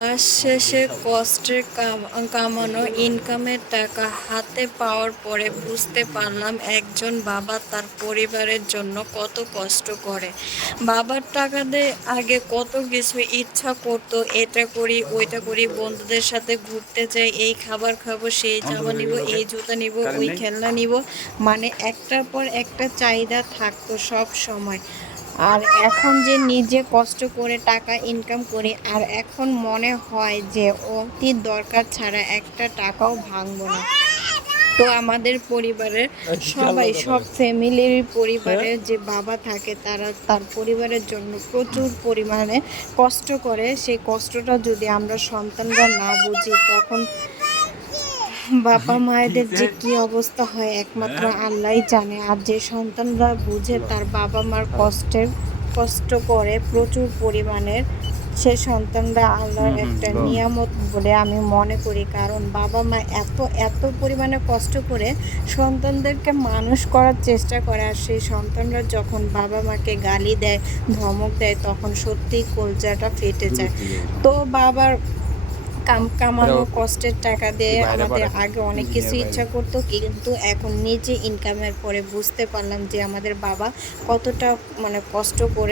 মাস শেষে কষ্টের কামানো ইনকামের টাকা হাতে পাওয়ার পরে বুঝতে পারলাম একজন বাবা তার পরিবারের জন্য কত কষ্ট করে। বাবার টাকা দিয়ে আগে কত কিছু ইচ্ছা করতো এটা করি ওইটা করি বন্ধুদের সাথে ঘুরতে যাই এই খাবার খাব সেই জামা নিব এই জুতা নিব ওই খেলনা নিব। মানে একটার পর একটা চাহিদা থাকতো সব সময়। আর এখন যে নিজে কষ্ট করে টাকা ইনকাম করি আর এখন মনে হয় যে অতি দরকার ছাড়া একটা টাকাও ভাঙবো না। তো আমাদের পরিবারের সবাই সব ফ্যামিলির পরিবারের যে বাবা থাকে তারা তার পরিবারের জন্য প্রচুর পরিমাণে কষ্ট করে। সেই কষ্টটা যদি আমরা সন্তানরা না বুঝি তখন বাবা মায়েদের যে কি অবস্থা হয় একমাত্র আল্লাহই জানে। আর যে সন্তানরা বুঝে তার বাবা মার কষ্টের কষ্ট করে প্রচুর পরিমাণের সে সন্তানরা আল্লাহর একটা নিয়ামত বলে আমি মনে করি। কারণ বাবা মা এত এত পরিমাণে কষ্ট করে সন্তানদেরকে মানুষ করার চেষ্টা করে। আর সেই সন্তানরা যখন বাবা মাকে গালি দেয় ধমক দেয় তখন সত্যিই কলজাটা ফেটে যায়। তো বাবার কামানো কষ্টের টাকা দিয়ে আমাদের আগে অনেক কিছু ইচ্ছা করতো কিন্তু এখন নিজে ইনকামের পরে বুঝতে পারলাম যে আমাদের বাবা কতটা মানে কষ্ট করে